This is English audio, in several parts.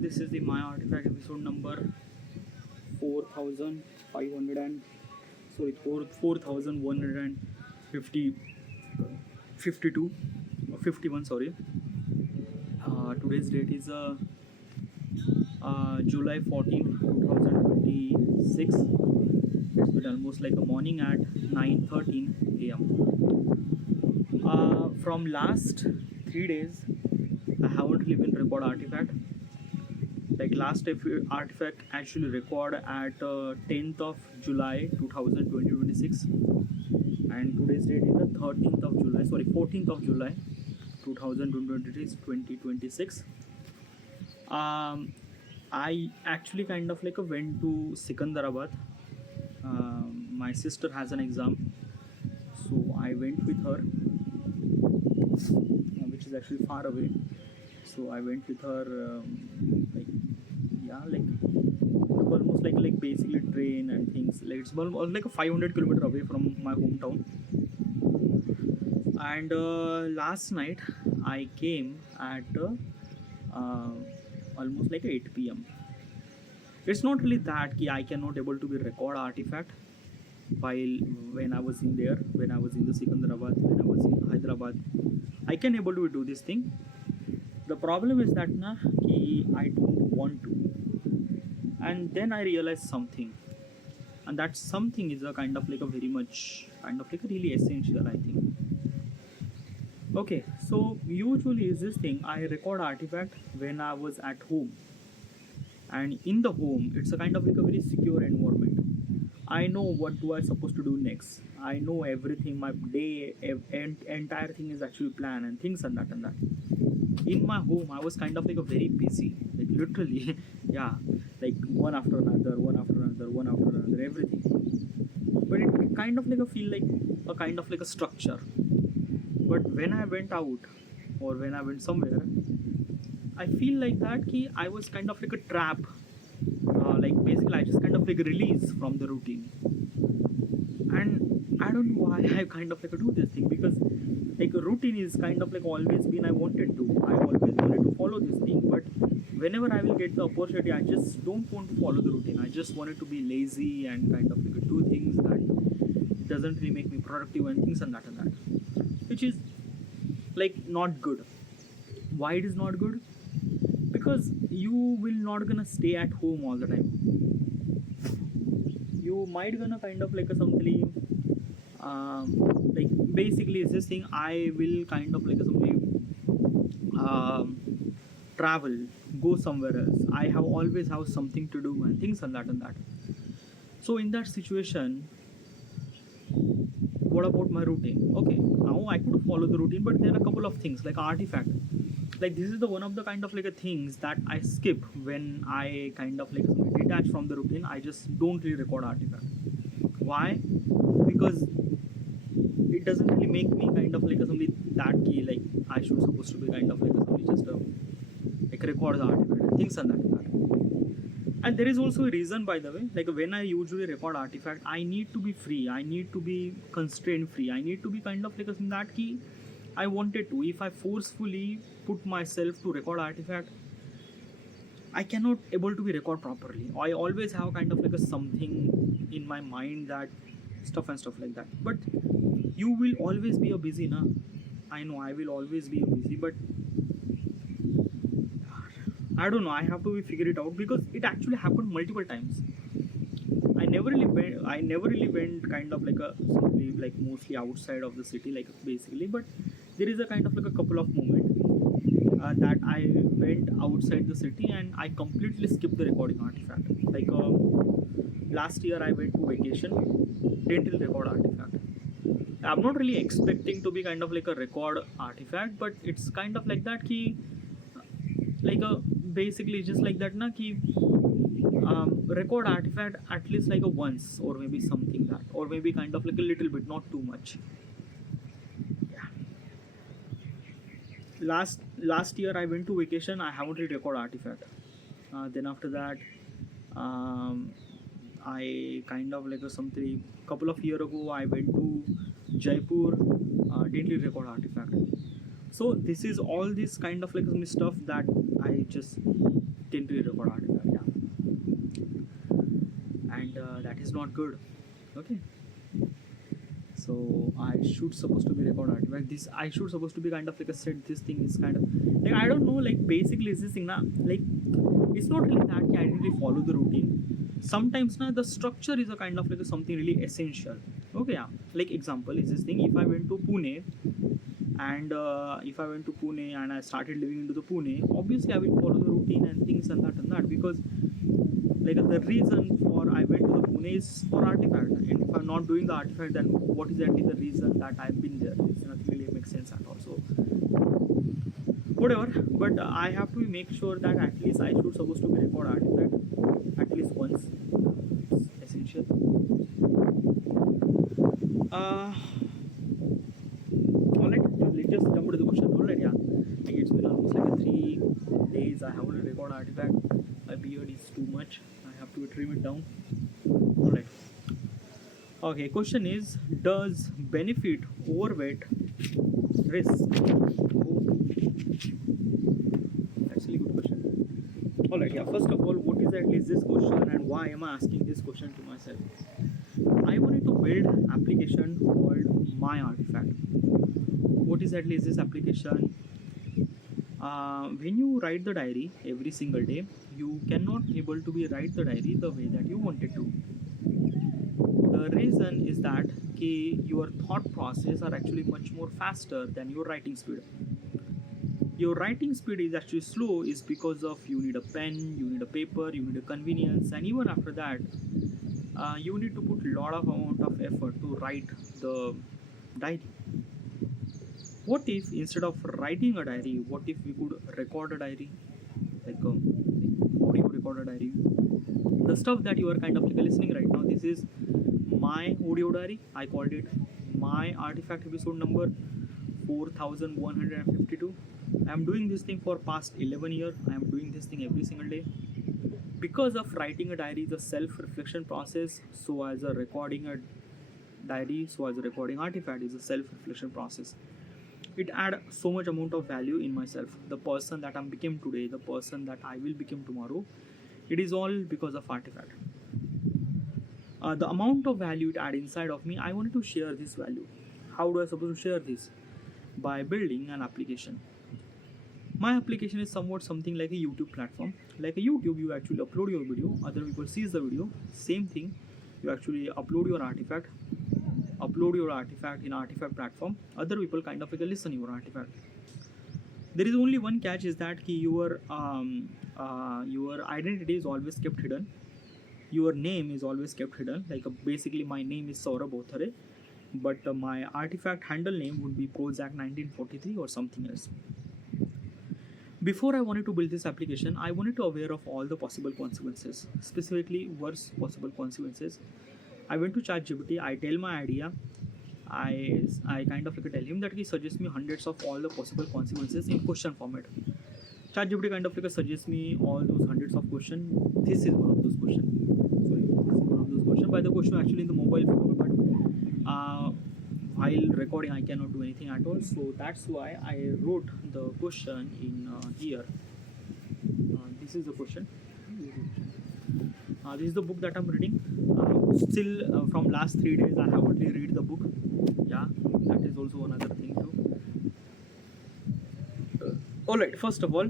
this is the My Artifact episode number 4500 and 4150 52 or 51, sorry. Today's date is July 14, 2026. It's been almost like a morning at 9:13 a.m. From last 3 days, I haven't really been record Artifact. Like last Artifact actually record at 10th of July 2026, and today's date is the 13th of July, sorry, 14th of July 2026. I actually kind of like went to Sikandarabad. My sister has an exam, so I went with her, which is actually far away. So I went with her, almost like basically train and things. Like it's almost like a 500 kilometer away from my hometown. And last night I came at almost like 8 p.m. It's not really that I cannot able to be record Artifact while when I was in there, when I was in the Sikandarabad, when I was in Hyderabad, I can able to do this thing. The problem is that I don't want to. And then I realized something, and that something is a kind of like a very much kind of like a really essential, I think. Okay, so usually is this thing I record Artifact when I was at home, and in the home it's a kind of like a very secure environment. I know what do I supposed to do next. I know everything. My day, entire thing is actually planned and things and that and that. In my home, I was kind of like a very busy, like literally, yeah, like one after another, everything. But it kind of like a feel like a kind of like a structure. But when I went out or when I went somewhere, I feel like that I was kind of like a trap. Like basically, I just kind of like release from the routine. And I don't know why I kind of like do this thing, because like a routine is kind of like always been I always wanted to follow this thing, but whenever I will get the opportunity, I just don't want to follow the routine. I just wanted to be lazy and kind of like do things that doesn't really make me productive and things and that, which is like not good. Why it is not good? Because you will not gonna stay at home all the time. You might gonna kind of like a something like basically is this thing I will kind of like a something travel, go somewhere else. I have always have something to do and things and that. So in that situation, what about my routine? Okay, now I could follow the routine, but there are a couple of things like Artifact. Like this is the one of the kind of like a things that I skip when I kind of like detach from the routine. I just don't really record Artifact. Why? Because it doesn't really make me kind of like something that key, like I should supposed to be kind of like something just like record the Artifact and things and that. And there is also a reason, by the way, like when I usually record Artifact, I need to be free, I need to be constraint free, I need to be kind of like that key I wanted to. If I forcefully put myself to record Artifact, I cannot able to be record properly. I always have kind of like a something in my mind that stuff like that. But you will always be a busy, na? I know I will always be a busy, but I don't know. I have to figure it out, because it actually happened multiple times. I never really went kind of like a simply like mostly outside of the city, like basically. But there is a kind of like a couple of moments that I went outside the city and I completely skipped the recording Artifact. Like last year I went to vacation, didn't really record Artifact. I'm not really expecting to be kind of like a record Artifact, but it's kind of like that like a basically just like that record Artifact at least like a once, or maybe something that, or maybe kind of like a little bit, not too much. Yeah. Last year I went to vacation, I haven't really record Artifact. Then after that, I kind of like something couple of years ago I went to Jaipur, didn't really record Artifact. So this is all this kind of like stuff that I just temporary record artifact, yeah. And that is not good. Okay, so I should supposed to be record artifact. This I should supposed to be kind of like a set. This thing is kind of like, I don't know, like basically is this thing now, like it's not really that I didn't really follow the routine. Sometimes now the structure is a kind of like something really essential. Okay, yeah. Like example is this thing. If I went to Pune and I started living into the Pune, obviously I will follow the routine and things and that, because like the reason for I went to the Pune is for artifact, and if I'm not doing the artifact, then what is actually the reason that I've been there? It's not really makes sense at all. So whatever, but I have to make sure that at least I should supposed to be record artifact at least once. It's essential. Alright, let's just jump to the question. Alright, yeah. Like it's been almost like 3 days I haven't record artifact. My beard is too much. I have to trim it down. Alright. Okay, question is, does benefit overweight risk? That's a really good question. Alright, yeah. First of all, what is at least this question and why am I asking this question to myself? I wanted to build application called My Artifact. What is at least this application? When you write the diary every single day, you cannot able to be write the diary the way that you wanted to. The reason is that your thought process are actually much more faster than your writing speed. Your writing speed is actually slow is because of you need a pen, you need a paper, you need a convenience, and even after that you need to put a lot of amount of effort to write the diary. What if instead of writing a diary, what if we could record a diary, like audio record a diary? The stuff that you are kind of like listening right now, this is my audio diary. I called it My Artifact episode number 4152. I am doing this thing for past 11 years. I am doing this thing every single day. Because of writing a diary is a self-reflection process, so as a recording a diary, so as a recording artifact is a self-reflection process. It add so much amount of value in myself. The person that I became today, the person that I will become tomorrow, it is all because of artifact. The amount of value it add inside of me, I wanted to share this value. How do I supposed to share this? By building an application. My application is somewhat something like a YouTube platform. Like a YouTube, you actually upload your video, other people sees the video. Same thing, you actually upload your artifact in artifact platform. Other people kind of like listen your artifact. There is only one catch is that your identity is always kept hidden. Your name is always kept hidden. Like basically, my name is Saurabh Othare, but my artifact handle name would be Prozac 1943 or something else. Before I wanted to build this application, I wanted to aware of all the possible consequences, specifically worst possible consequences. I went to ChatGPT, I tell my idea, I kind of like tell him that he suggests me hundreds of all the possible consequences in question format. ChatGPT kind of like suggests me all those hundreds of questions. This is one of those questions. Sorry, this is one of those questions. By the question actually in the mobile phone, but while recording I cannot do anything at all, so that's why I wrote the question in here. This is the question. This is the book that I'm reading. Still from last 3 days I have only read the book. Yeah, that is also another thing too. Alright, first of all,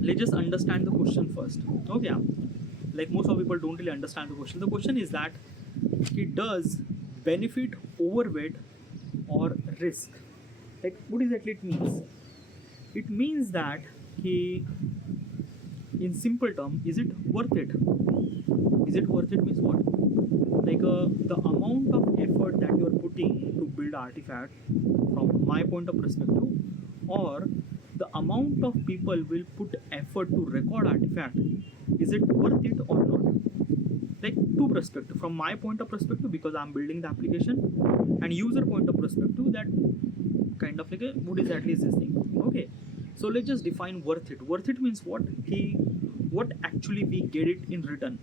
let's just understand the question first. Okay, yeah. Like most of people don't really understand the question. The question is that it does benefit overweight or risk. Like what exactly it means? It means that in simple term, is it worth it? Is it worth it means what? Like the amount of effort that you are putting to build artifact from my point of perspective, or the amount of people will put effort to record artifact, is it worth it or not? Like two perspective, from my point of perspective because I'm building the application, and user point of perspective, that kind of like what is at least this thing. Okay, so let's just define worth it. Worth it means what actually we get it in return.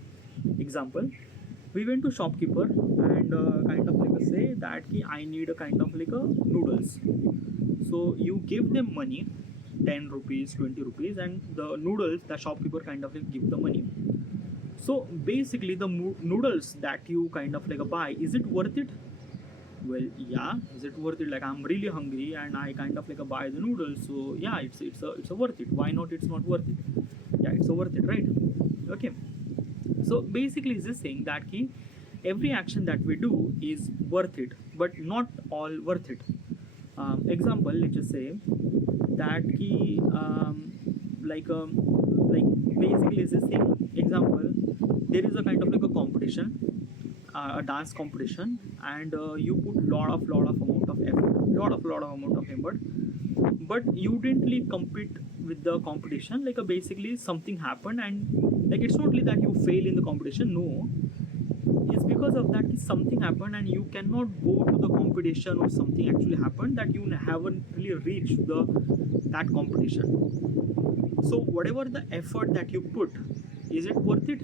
Example, we went to shopkeeper and kind of like say that I need a kind of like a noodles, so you give them money 10 rupees, 20 rupees, and the noodles the shopkeeper kind of like give the money. So basically the noodles that you kind of like buy, is it worth it? Well, yeah, is it worth it? Like I'm really hungry and I kind of like buy the noodles, so yeah, it's a worth it. Why not? It's not worth it. Yeah, it's a worth it, right? Okay. So basically, is this saying that ki every action that we do is worth it, but not all worth it. Example, let's just say that ki like like basically is this thing. Example, there is a kind of like a competition, a dance competition, and you put lot of amount of effort, lot of amount of effort, but you didn't really compete with the competition. Like basically something happened, and like it's not really that you fail in the competition. No, it's because of that something happened and you cannot go to the competition, or something actually happened that you haven't really reached the that competition. So whatever the effort that you put, is it worth it?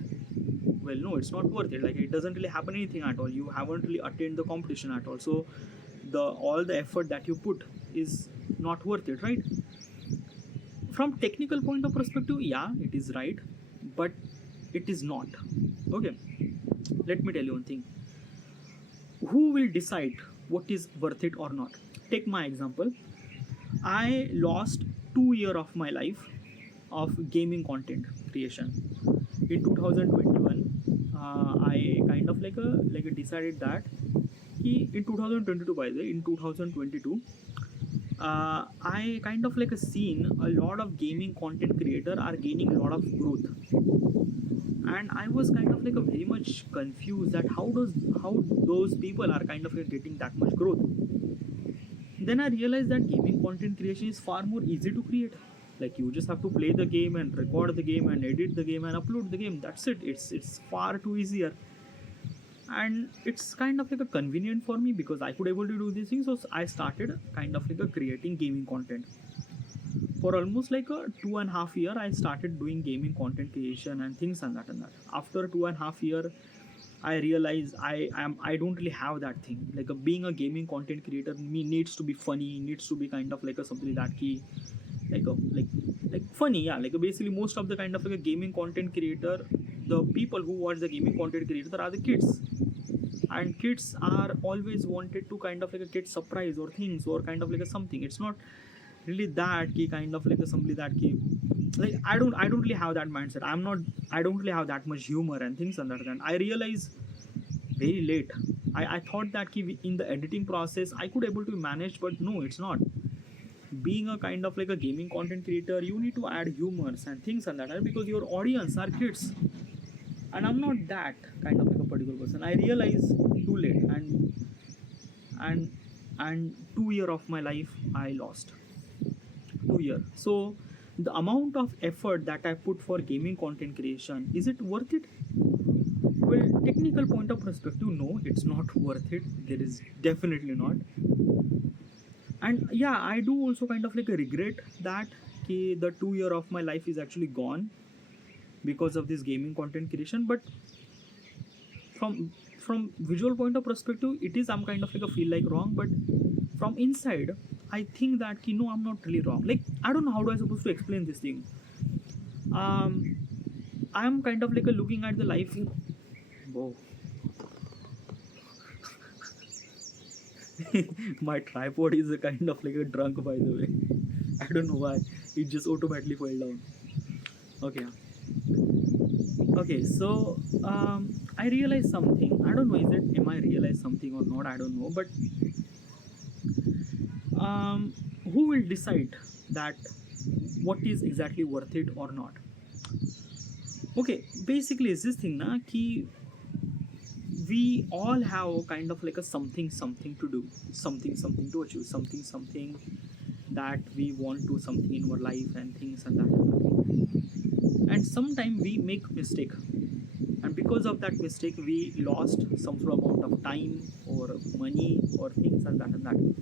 Well, no, it's not worth it. Like it doesn't really happen anything at all. You haven't really attained the competition at all. So the all the effort that you put is not worth it, right? From technical point of perspective, yeah, it is right, but it is not. Okay, let me tell you one thing. Who will decide what is worth it or not? Take my example. I lost 2 years of my life of gaming content creation. In 2021, I kind of like decided that in 2022, by the way, in 2022, I kind of like a seen a lot of gaming content creator are gaining a lot of growth, and I was kind of like a very much confused that how those people are kind of like getting that much growth. Then I realized that gaming content creation is far more easy to create. Like you just have to play the game and record the game and edit the game and upload the game. That's it. It's far too easier, and it's kind of like a convenient for me because I could able to do these things. So I started kind of like a creating gaming content. For almost like a 2.5 year, I started doing gaming content creation and things and that and that. After 2.5 year, I realized I don't really have that thing. Like being a gaming content creator, me needs to be funny, needs to be kind of like a something that key, like a like funny, yeah. Like basically most of the kind of like a gaming content creator, the people who watch the gaming content creator are the kids, and kids are always wanted to kind of like a kid surprise or things or kind of like a something. It's not really that key kind of like a somebody that key, like I don't really have that mindset. I don't really have that much humor and things and that. And I realize very late. I thought that in the editing process I could able to manage, but no, it's not. Being a kind of like a gaming content creator, you need to add humors and things and that, because your audience are kids, and I'm not that kind of like a particular person. I realize too late, and 2 year of my life I lost. 2 year. So the amount of effort that I put for gaming content creation, is it worth it? Well, technical point of perspective, no, it's not worth it. There is definitely not. And yeah, I do also kind of like a regret that the 2 year of my life is actually gone because of this gaming content creation. But from visual point of perspective, it is I'm kind of like a feel like wrong, but from inside I think that no, I'm not really wrong. Like I don't know how do I supposed to explain this thing. I'm kind of like a looking at the life in, whoa. My tripod is a kind of like a drunk, by the way. I don't know why it just automatically fell down. Okay, okay. So I realized something. I don't know, is it, am I realized something or not, I don't know. But who will decide that what is exactly worth it or not? Okay, basically is this thing na ki we all have kind of like a something to do, something to achieve, something that we want to, something in our life and things and that. And sometimes we make mistake, and because of that mistake we lost some sort of amount of time or money or things and that.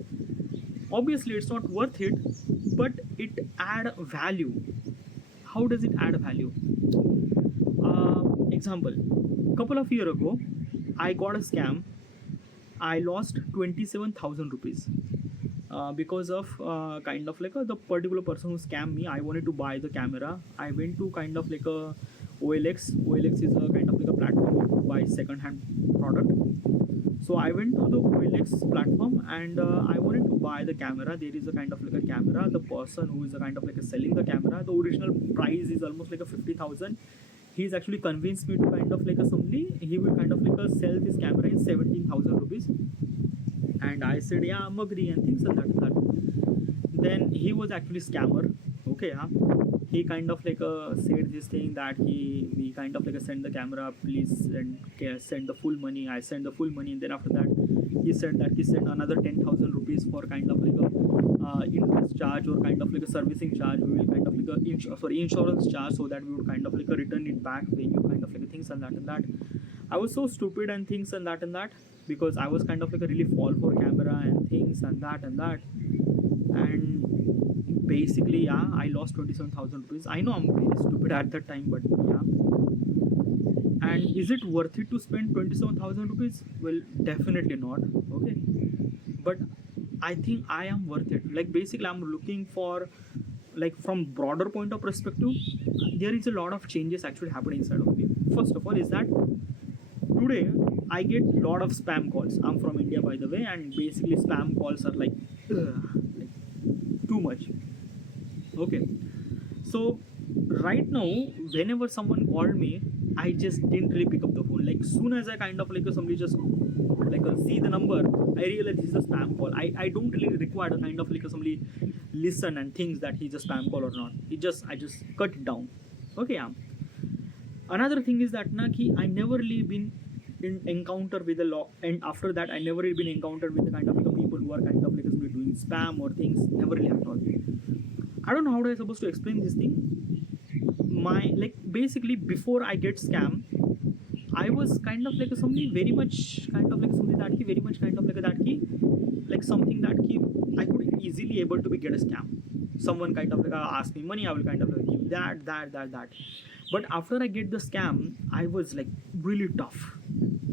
Obviously it's not worth it, but it add value. How does it add value? Example, couple of years ago I got a scam. I lost 27,000 rupees. because of kind of like the particular person who scammed me. I wanted to buy the camera. I went to kind of like a OLX. OLX is a kind of like a platform to buy second-hand product. So I went to the OLX platform and I wanted to buy the camera. There is a kind of like a camera. The person who is a kind of like a selling the camera, the original price is almost like a 50,000. He's actually convinced me to kind of like a somebody. He will kind of like a sell this camera in 17,000 rupees. And I said, yeah, I'm agree and things like that. Then he was actually scammer. Okay, yeah. He kind of like said this thing that we kind of like send the camera, please send the full money. I send the full money, and then after that, he said that he sent another 10,000 rupees for kind of like a interest charge or kind of like a servicing charge. We will kind of like a insurance charge, so that we would kind of like return it back when you kind of like things and that and that. I was so stupid and things and that because I was kind of like a really fall for camera and things and that and basically yeah, I lost 27,000 rupees. I know I'm very stupid at that time, but yeah. And is it worth it to spend 27,000 rupees? Well, definitely not. Okay, but I think I am worth it. Like basically I'm looking for, like from broader point of perspective, there is a lot of changes actually happening inside of me. First of all is that today I get a lot of spam calls. I'm from India, by the way, and basically spam calls are like too much. Okay, so right now whenever someone called me, I just didn't really pick up the phone. Like soon as I kind of like somebody just like see the number, I realize this is a spam call. I don't really require a kind of like somebody listen and thinks that he's a spam call or not. I just cut it down. Okay, yeah. Another thing is that I never really been in encounter with the law, and after that I never really been encountered with the kind of like people who are kind of like doing spam or things. Never really at all. I don't know how I supposed to explain this thing. My like basically before I get scam, I was kind of like somebody very much kind of like something that he very much kind of like that he like something that he I could easily able to be get a scam. Someone kind of like ask me money, I will kind of like give that. But after I get the scam, I was like really tough.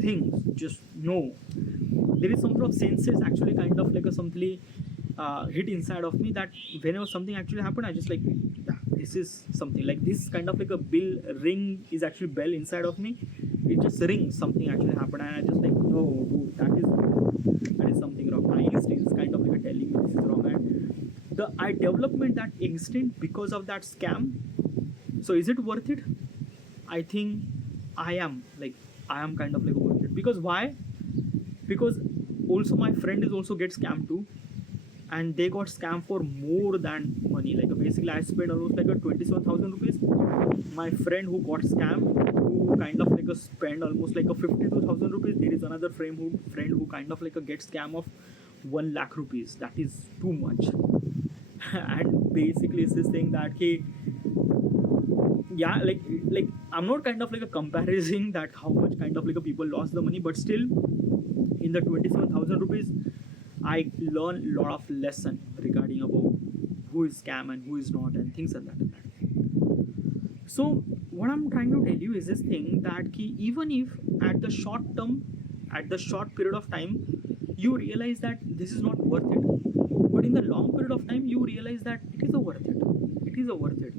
Things just no. There is some sort of senses actually kind of like a something hit inside of me that whenever something actually happened, I just like yeah, this is something like this kind of like a bell ring is actually bell inside of me. It just rings something actually happened, and I just like no, dude, that is something wrong. My instinct is kind of like telling me this is wrong, and I development that instinct because of that scam. So is it worth it? I think I am kind of like worth it. Because why? Because also my friend is also get scammed too, and they got scammed for more than money. Like basically I spent almost like a 27,000 rupees. My friend who got scammed, who kind of like a spend almost like a 52,000 rupees. There is another friend who kind of like a get scam of 1 lakh rupees. That is too much. And basically it's this thing that he yeah, like I'm not kind of like a comparison that how much kind of like a people lost the money, but still in the 27,000 rupees I learned a lot of lesson regarding about who is scam and who is not and things like that. So what I'm trying to tell you is this thing that even if at the short term, at the short period of time, you realize that this is not worth it, but in the long period of time you realize that it is a worth it. It is a worth it.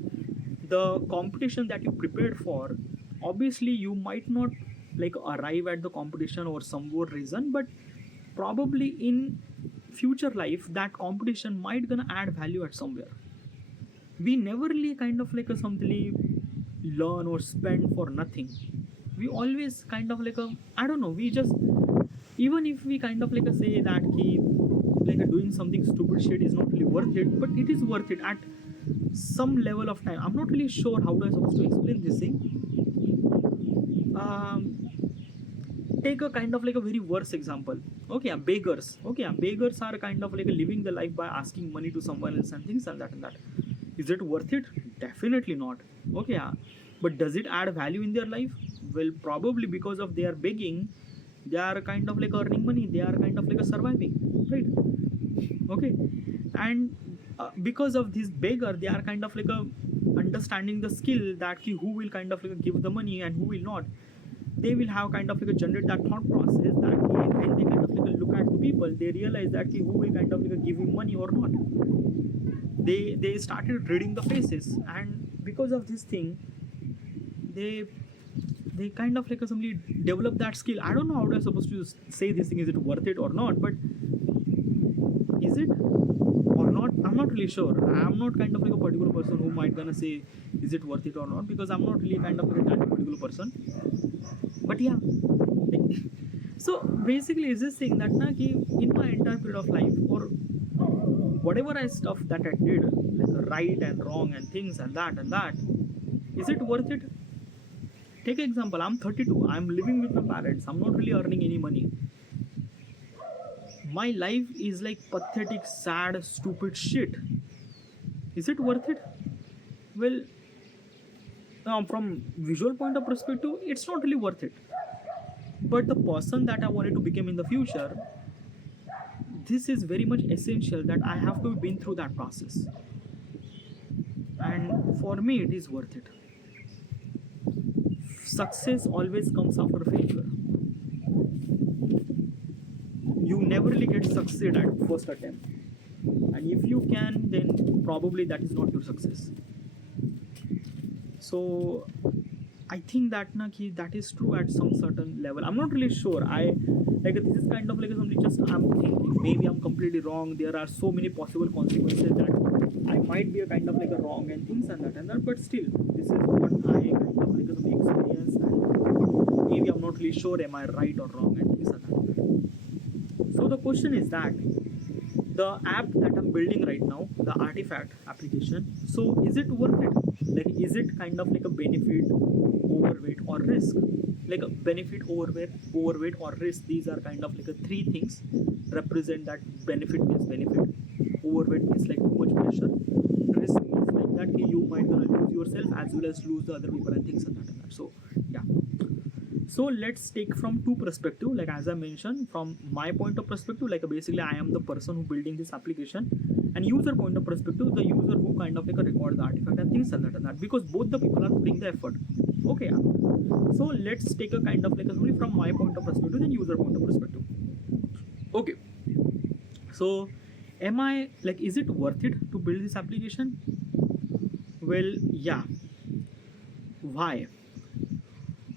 The competition that you prepared for, obviously you might not like arrive at the competition or some more reason, but probably in future life that competition might gonna add value at somewhere. We never really kind of like a something learn or spend for nothing. We always kind of like I don't know, we just even if we kind of like say that doing something stupid shit is not really worth it, but it is worth it at some level of time. I'm not really sure how do I supposed to explain this thing. Take a kind of like a very worse example. Okay, beggars. Okay, beggars are kind of like living the life by asking money to someone else and things and that. Is it worth it? Definitely not. Okay, but does it add value in their life? Well, probably because of they are begging, they are kind of like earning money. They are kind of like surviving, right? Okay, and because of this beggar, they are kind of like understanding the skill that who will kind of like give the money and who will not. They will have kind of like generate that thought process that when they kind of like look at people people, they realize that who will kind of like give him money or not. They started reading the faces, and because of this thing, they they kind of like assembly develop that skill. I don't know how they're supposed to say this thing, is it worth it or not, but is it or not, I'm not really sure. I'm not kind of like a particular person who might gonna say is it worth it or not, because I'm not really kind of like that particular person. But yeah, like, so basically is this thing that na ki in my entire period of life, or whatever I stuff that I did, like right and wrong and things and that, is it worth it? Take an example, I'm 32, I'm living with my parents, I'm not really earning any money. My life is like pathetic, sad, stupid shit. Is it worth it? Well, from visual point of perspective, it's not really worth it. But the person that I wanted to become in the future, this is very much essential that I have to been through that process. And for me, it is worth it. Success always comes after failure. You never really get succeed at first attempt, and if you can, then probably that is not your success. So I think that na ki that is true at some certain level. I'm not really sure. I like this is kind of like something just I'm thinking. Maybe I'm completely wrong. There are so many possible consequences that I might be a kind of like a wrong and things and that. But still, this is what I kind of like some experience, and maybe I'm not really sure am I right or wrong and things and that. So the question is that the app that I'm building right now, the Artifact application, so is it worth it? Like, is it kind of like a benefit, overweight, or risk? Like a benefit, overweight, or risk. These are kind of like a three things represent that. Benefit means benefit, overweight means like too much pressure, risk means like that you might gonna lose yourself as well as lose the other people and things and that. So yeah. So let's take from two perspective, like as I mentioned, from my point of perspective, like basically I am the person who building this application, and user point of perspective, the user who kind of like record the artifact and things and that, because both the people are putting the effort. Okay, yeah. So let's take a kind of like only from my point of perspective, then user point of perspective. Okay, so am I like, is it worth it to build this application? Well, yeah. Why?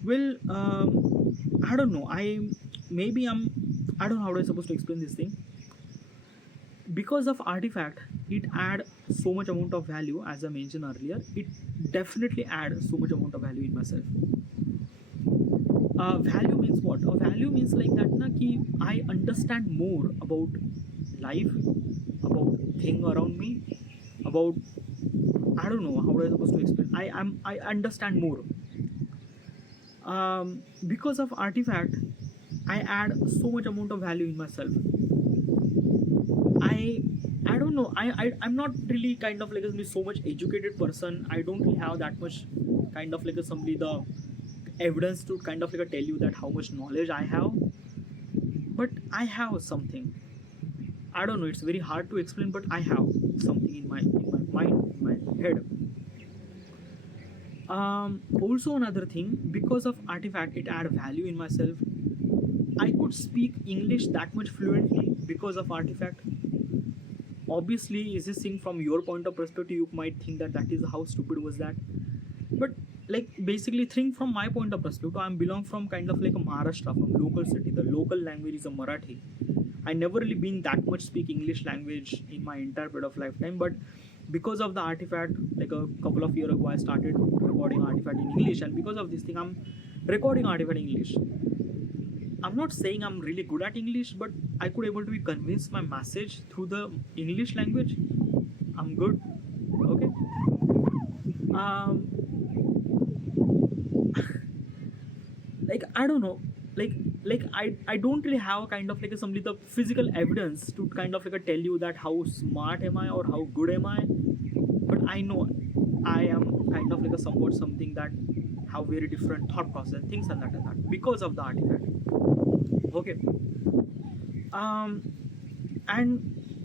Well, I don't know. I don't know how I'm supposed to explain this thing. Because of Artifact, it add so much amount of value, as I mentioned earlier. It definitely add so much amount of value in myself. Value means what? Value means like that na ki I understand more about life, about thing around me, about, I don't know how I'm supposed to explain. I understand more. Because of Artifact, I add so much amount of value in myself. I don't know. I'm not really kind of like a so much educated person. I don't really have that much kind of like a somebody the evidence to kind of like tell you that how much knowledge I have. But I have something. I don't know. It's very hard to explain, but I have something in my mind, in my head. Also another thing, because of Artifact, it add value in myself. I could speak English that much fluently because of Artifact. Obviously, is this thing from your point of perspective, you might think that that is how stupid was that. But like basically think from my point of perspective, I belong from kind of like a Maharashtra, from local city. The local language is a Marathi. I never really been that much speak English language in my entire period of lifetime, but because of the Artifact, like a couple of years ago, I started recording Artifact in English, and because of this thing, I'm recording Artifact in English. I'm not saying I'm really good at English, but I could able to be convinced my message through the English language. I'm good. Okay. Like I don't know. Like I don't really have a kind of like a somebody the physical evidence to kind of like a tell you that how smart am I or how good am I, but I know I am kind of like a somewhat something that have very different thought process, things and that because of the Artifact. Okay. And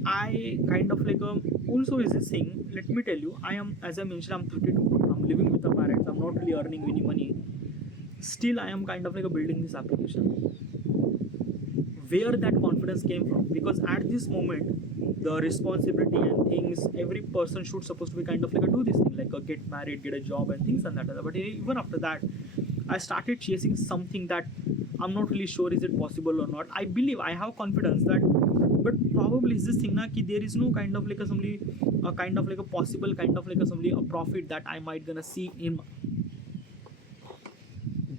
I kind of like also is this thing, let me tell you, I am, as I mentioned, I'm 32, I'm living with my parents, I'm not really earning any money. Still I am kind of like building this application. where that confidence came from, because at this moment the responsibility and things every person should supposed to be kind of like a do this thing, like get married, get a job and things and that, but even after that I started chasing something that I'm not really sure is it possible or not. I believe I have confidence that, but probably is this thing na ki there is no kind of like a somebody a kind of like a possible kind of like a somebody a profit that I might gonna see in.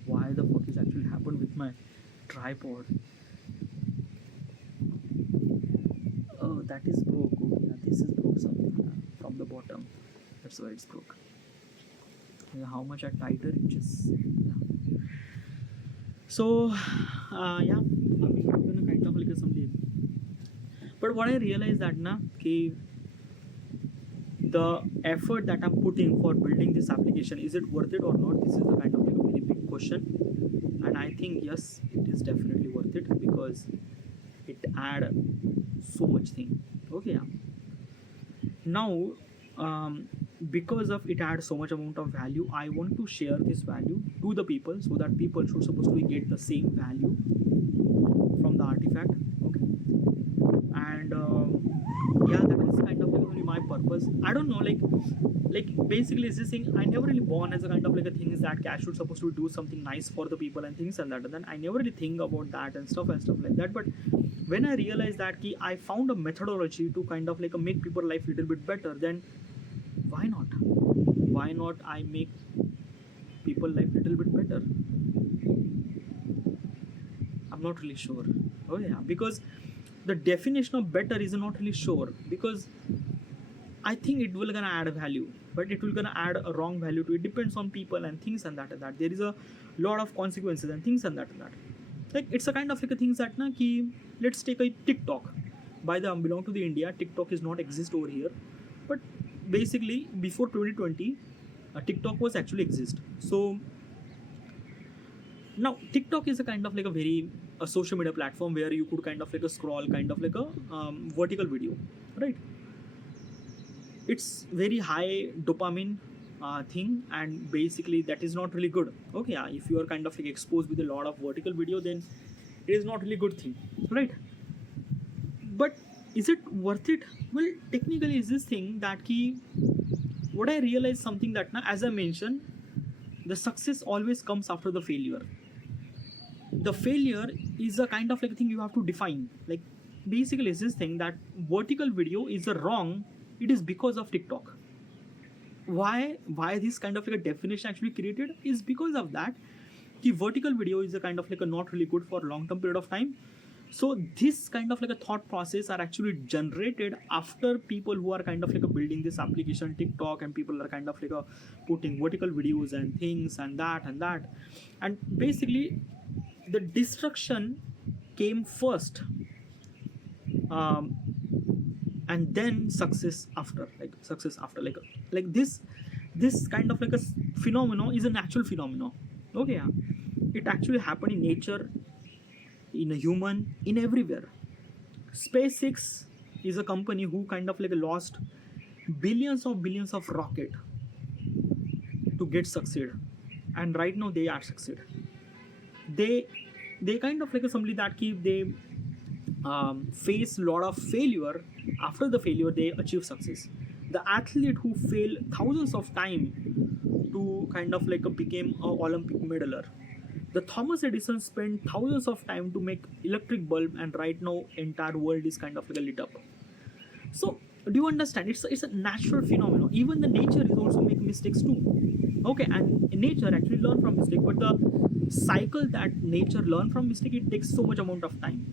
Why the fuck is actually happened with my tripod? Oh, that is broke. Oh, yeah, this is broke something from the bottom. That's why it's broke. Yeah, how much I tighter it just. Yeah. So, yeah, I'm gonna kind of like a something. But what I realized that na ki the effort that I'm putting for building this application, is it worth it or not? This is the kind of like a very big question, and I think yes, it is definitely worth it because it add so much thing. Okay, yeah. Now, because of it adds so much amount of value, I want to share this value to the people so that people should supposed to get the same value from the artifact. Okay, and yeah, that is kind of like really my purpose. I don't know, like basically it's this thing. I never really born as a kind of like a thing is that I should supposed to do something nice for the people and things and that, and then I never really think about that and stuff like that. But when I realized that ki I found a methodology to kind of like make people life little bit better, then why not? Why not I make people life little bit better? I'm not really sure. Oh yeah, because the definition of better is not really sure, because I think it will gonna add value, but it will gonna add a wrong value to it. Depends on people and things and that and that. There is a lot of consequences and things and that and that. Like it's a kind of like a things that na ki let's take a TikTok. By the belong to the India, TikTok is not exist over here, but basically before 2020, TikTok was actually exist. So now TikTok is a kind of like a very a social media platform where you could kind of like a scroll kind of like a vertical video, right? It's very high dopamine thing, and basically that is not really good. Okay, yeah, if you are kind of like exposed with a lot of vertical video, then it is not really good thing, right? But is it worth it? Well, technically is this thing that ki what I realized something that na, as I mentioned, the success always comes after the failure. The failure is a kind of like thing you have to define. Like basically is this thing that vertical video is a wrong, it is because of TikTok. Why this kind of like a definition actually created is because of that the vertical video is a kind of like a not really good for long term period of time. So this kind of like a thought process are actually generated after people who are kind of like a building this application TikTok, and people are kind of like a putting vertical videos and things and that, and basically the destruction came first, and then success after, like this kind of like a phenomenon is a natural phenomenon. Okay, yeah. It actually happened in nature, in a human, in everywhere. SpaceX is a company who kind of like lost billions of rocket to get succeed, and right now they are succeed. They kind of like somebody that keep they face a lot of failure. After the failure they achieve success. The athlete who fail thousands of time to kind of like became a Olympic medaler. The Thomas Edison spent thousands of time to make electric bulb, and right now entire world is kind of like lit up. So do you understand? It's a natural phenomenon. Even the nature is also make mistakes too. Okay, and nature actually learn from mistake, but the cycle that nature learn from mistake, it takes so much amount of time.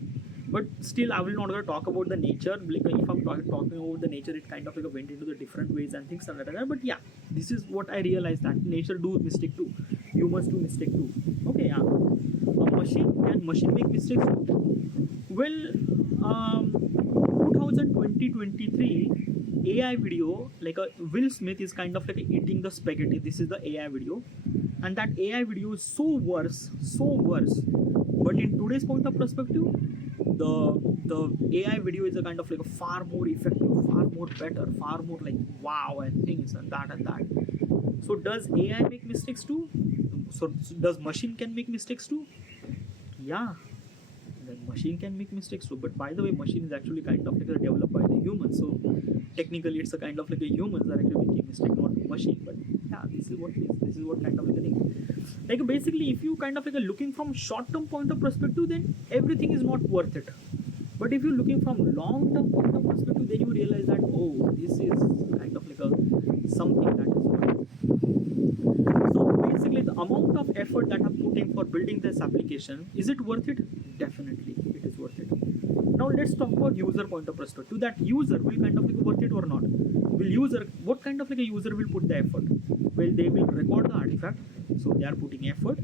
But still I will not gonna talk about the nature. Like if I'm talking about the nature, it kind of like went into the different ways and things like that. But yeah, this is what I realized, that nature do mistake too, humans do mistake too. Okay, yeah. Machine make mistakes too? Well, 2020-23 AI video, like a Will Smith is kind of like eating the spaghetti. This is the AI video, and that AI video is so worse. But in today's point of perspective, the AI video is a kind of like a far more effective, far more better, far more like wow and things and that and that. So does AI make mistakes too? So does machine can make mistakes too? Yeah, machine can make mistakes too, but by the way, machine is actually kind of like developed by the humans, so technically it's a kind of like a humans are actually making mistake, not machine. But yeah, this is what it is. This is what kind of like a thing. Like basically, if you kind of like looking from short-term point of perspective, then everything is not worth it. But if you're looking from long-term point of perspective, then you realize that oh, this is kind of like a something that is worth it. So basically, the amount of effort that I'm putting for building this application, is it worth it? Definitely, it is worth it. Now let's talk about user point of perspective. That user will kind of like worth it or not? Will user, what kind of like a user will put the effort? Well, they will record the artifact, so they are putting effort.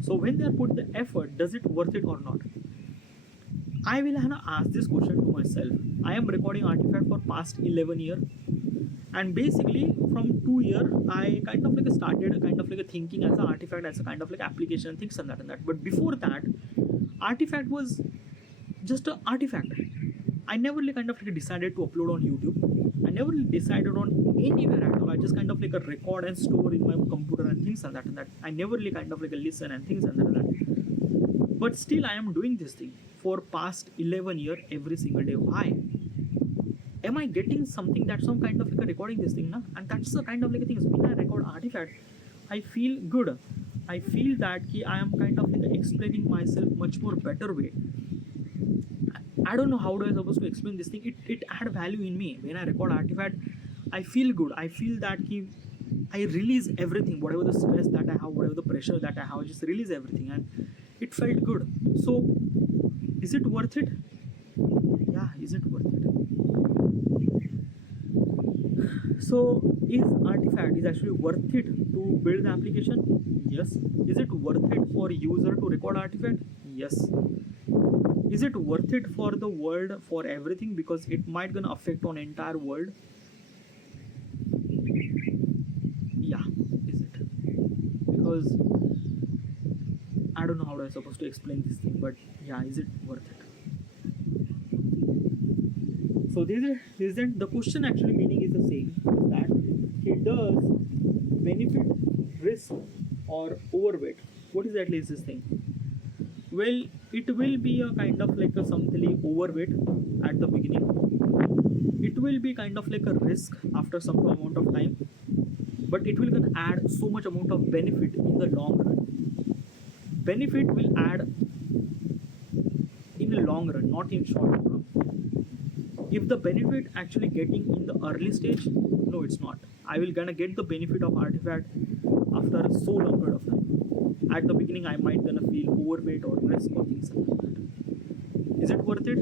So when they are put the effort, does it worth it or not? I will ask this question to myself. I am recording artifact for past 11 years, and basically from 2 years I kind of like started kind of like thinking as an artifact as a kind of like application, things and that. But before that, artifact was just an artifact. I never really kind of like decided to upload on YouTube. I never really decided on anywhere at all. I just kind of like a record and store in my computer and things and that. I never really kind of like listen and things and that. But still I am doing this thing for past 11 years every single day. Why? Am I getting something that's some kind of like a recording this thing, na? And that's the kind of like a thing. When I record artifact, I feel good. I feel that I am kind of like explaining myself much more better way. I don't know how do I supposed to explain this thing. It add value in me. When I record artifact, I feel good. I feel that I release everything, whatever the stress that I have, whatever the pressure that I have, I just release everything, and it felt good. So, is it worth it? Yeah, is it worth it? So, is artifact is actually worth it to build the application? Yes. Is it worth it for user to record artifact? Yes. Is it worth it for the world, for everything, because it might gonna affect on entire world? Yeah, is it? Because I don't know how I'm supposed to explain this thing, but yeah, is it worth it? So this isn't the question. Actually, meaning is the same. That it does benefit, risk, or overweight. What exactly is this thing? Well, it will be a kind of like a something overweight at the beginning. It will be kind of like a risk after some amount of time, but it will gonna add so much amount of benefit in the long run. Benefit will add in the long run, not in short run. If the benefit actually getting in the early stage, no, it's not. I will gonna get the benefit of artifact after so long period of time. At the beginning, I might gonna feel overweight or risk or things like that. Is it worth it?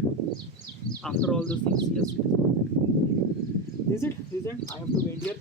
After all those things, yes, it is worth it. Is it? I have to end here.